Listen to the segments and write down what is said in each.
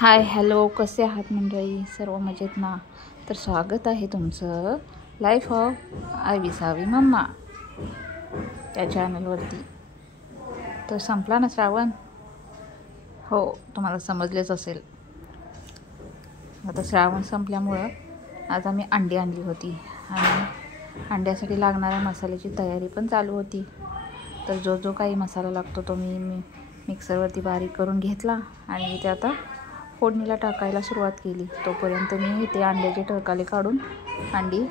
Hi hello, कसे आहात मंडळी? सर्व मजेत ना? तर स्वागत आहे तुमचं लाईफ ऑफ आय विसावी मम्मा त्या चॅनलवरती. तर संपला ना श्रावण? हो, तुम्हाला समजलेच असेल. आता श्रावण संपल्यामुळं आज आम्ही अंडी आणली होती आणि अंड्यासाठी लागणाऱ्या मसाल्याची तयारी पण चालू होती. तर जो काही मसाला लागतो तो मी मिक्सरवरती बारीक करून घेतला आणि इथे आता फोडणीला टाकायला सुरुवात केली. तोपर्यंत मी इथे अंड्याचे टरकाले काढून अंडी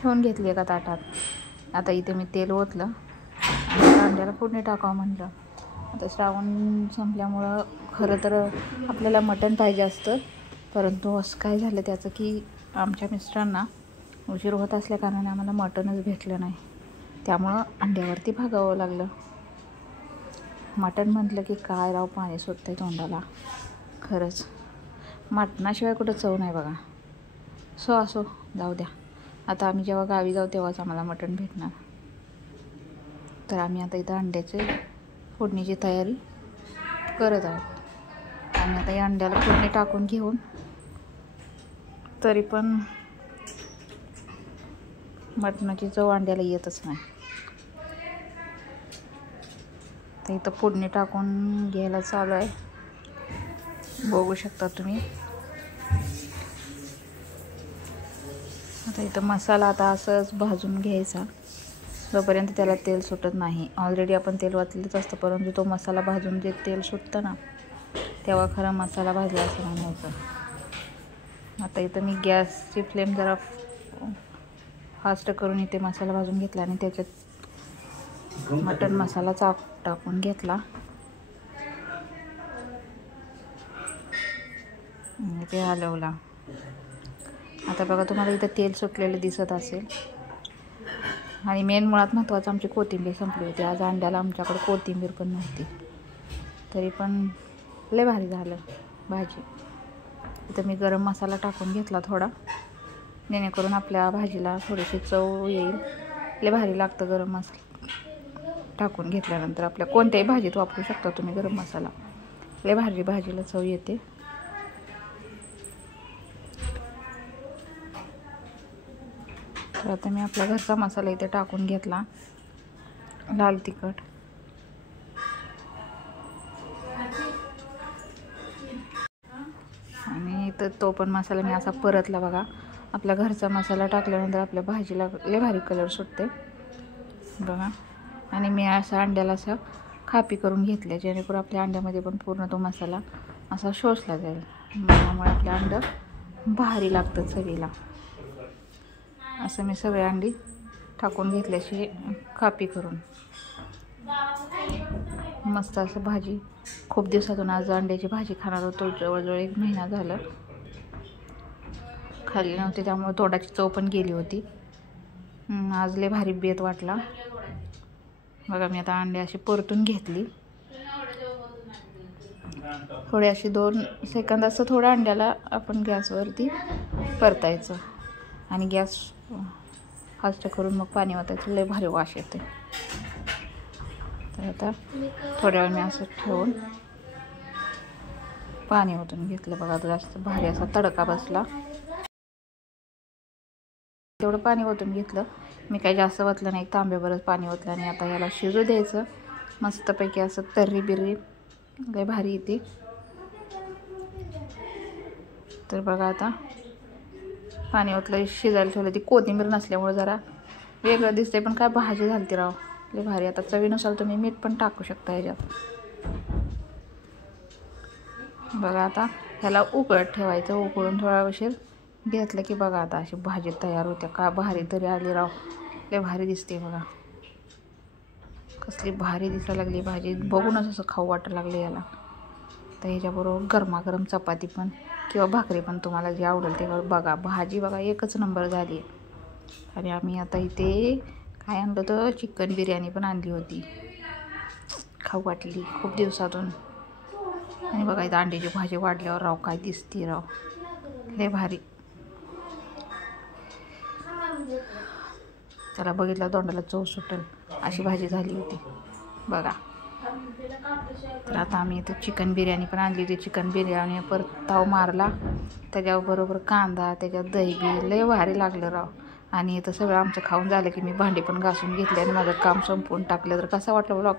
ठेवून घेतली एका ताटात. आता इथे मी तेल ओतलं आणि अंड्याला फोडणी टाकावं म्हटलं. आता श्रावण संपल्यामुळं खरं तर आपल्याला मटण पाहिजे असतं, परंतु असं काय झालं त्याचं की आमच्या मिस्टरांना उशीर होत असल्या कारणाने आम्हाला मटणच भेटलं नाही. त्यामुळं अंड्यावरती भागावं लागलं. मटण म्हटलं की काय राव, पाणी सुटतंय तोंडाला. खरंच मटणाशिवाय कुठं चव नाही बघा. असो जाऊ द्या. आता आम्ही जेव्हा गावी जाऊ तेव्हाच आम्हाला मटण भेटणार. तर आम्ही आता इथं अंड्याचे फोडणीची तयारी करत आहोत. आणि आता या अंड्याला फोडणी टाकून घेऊन तरी पण मटणाची चव अंड्याला येतच नाही. तर इथं फोडणी टाकून घ्यायला चालू आहे, बघू शकता तुम्ही. आता इथं मसाला आता असंच भाजून घ्यायचा जोपर्यंत त्याला तेल सुटत नाही. ऑलरेडी आपण तेल वाचलेच असतं, परंतु तो मसाला भाजून जे तेल सुटतं ना तेव्हा खरा मसाला भाजला असं म्हणायचं. आता इथं मी गॅसची फ्लेम जरा फास्ट करून इथे मसाला भाजून घेतला आणि त्याच्यात मटण मसाला टाकून घेतला. ते हलवला. आता बघा, तुम्हाला इथं तेल सुटलेलं दिसत असेल. आणि मेन मुळात महत्त्वाचं, आमची कोथिंबीर संपली होती. आज अंड्याला आमच्याकडे कोथिंबीर पण नव्हती, तरी पण लय भारी झालं भाजी. इथं मी गरम मसाला टाकून घेतला थोडा, जेणेकरून आपल्या भाजीला थोडीशी चव येईल. लय भारी लागतं गरम मसाला टाकून घेतल्यानंतर. आपल्या कोणत्याही भाजीत वापरू शकता तुम्ही गरम मसाला, लय भारी भाजीला चव येते. तर आता मी आपला घरचा मसाला इथे टाकून घेतला, लाल तिखट. आणि इथं तो पण मसाला मी असा परतला बघा. आपला घरचा मसाला टाकल्यानंतर आपल्या भाजीला लय भारी कलर सुटते बघा. आणि मी असा अंड्याला असं खापी करून घेतल्या, जेणेकरून आपल्या अंड्यामध्ये पण पूर्ण तो मसाला असा शोषला जाईल. त्यामुळे आपलं अंडं भारी लागतं चवीला. असं मी सगळे अंडी टाकून घेतल्याशी खापी करून मस्त असं भाजी. खूप दिवसातून आज अंड्याची भाजी खाणार होतो. जवळजवळ 1 महिना झालं खाल्ली नव्हती, त्यामुळे तोंडाची चव पण गेली होती. आज लय भारी बेत वाटला बघा. मी आता अंडे अशी परतून घेतली. थोडी अशी 2 सेकंद असं थोडं अंड्याला आपण गॅसवरती परतायचं आणि गॅस फास्ट करून मग पाणी ओतायचं. लय भारी वास येते. तर आता थोड्या वेळ मी असं ठेवून पाणी ओतून घेतलं बघा. जास्त भारी असा तडका बसला. तेवढं पाणी ओतून घेतलं मी, काही जास्त ओतलं नाही, तांब्यावरच पाणी ओतलं. आणि आता याला शिजू द्यायचं मस्तपैकी. असं तर्री बिर्री लय भारी येते. तर बघा, आता पाणी ओतलं, शिजायला ठेवलं. ती कोथिंबीर नसल्यामुळे जरा वेगळं दिसतंय, पण काय भाजी झाली राव लय भारी. आता चवीनुसार तुम्ही मीठ पण टाकू शकता ह्याच्यात बघा. आता ह्याला उकळत ठेवायचं. उकळून थोडा उशीर घेतलं की बघा आता अशी भाजी तयार होते. का भारी तरी आली राव, लय भारी दिसते बघा. कसली भारी दिसायला लागली भाजी, बघूनच असं खाऊ वाटायला लागले याला. तर ह्याच्याबरोबर गरमागरम चपाती पण किंवा भाकरी पण, तुम्हाला जे आवडेल ते बघा. भाजी बघा एकच नंबर झाली. आणि आम्ही आता इथे काय आणलं तर चिकन बिर्याणी पण आणली होती, खाऊ वाटली खूप दिवसातून. आणि बघा इथं अंड्याची भाजी वाढल्यावर राव काय दिसते राव, लय भारी. त्याला बघितलं तोंडाला चव सुटेल अशी भाजी झाली होती बघा. तर आता आम्ही इथं चिकन बिर्याणी पण आणली होती. चिकन बिर्याणी परत ताव मारला, त्याच्यावर बरोबर कांदा, त्याच्यात दही बी लय भारी लागलं राव. आणि इथं सगळं आमचं खाऊन झालं की मी भांडी पण घासून घेतली आणि माझं काम संपवून टाकलं. तर कसा वाटलं ब्लॉग?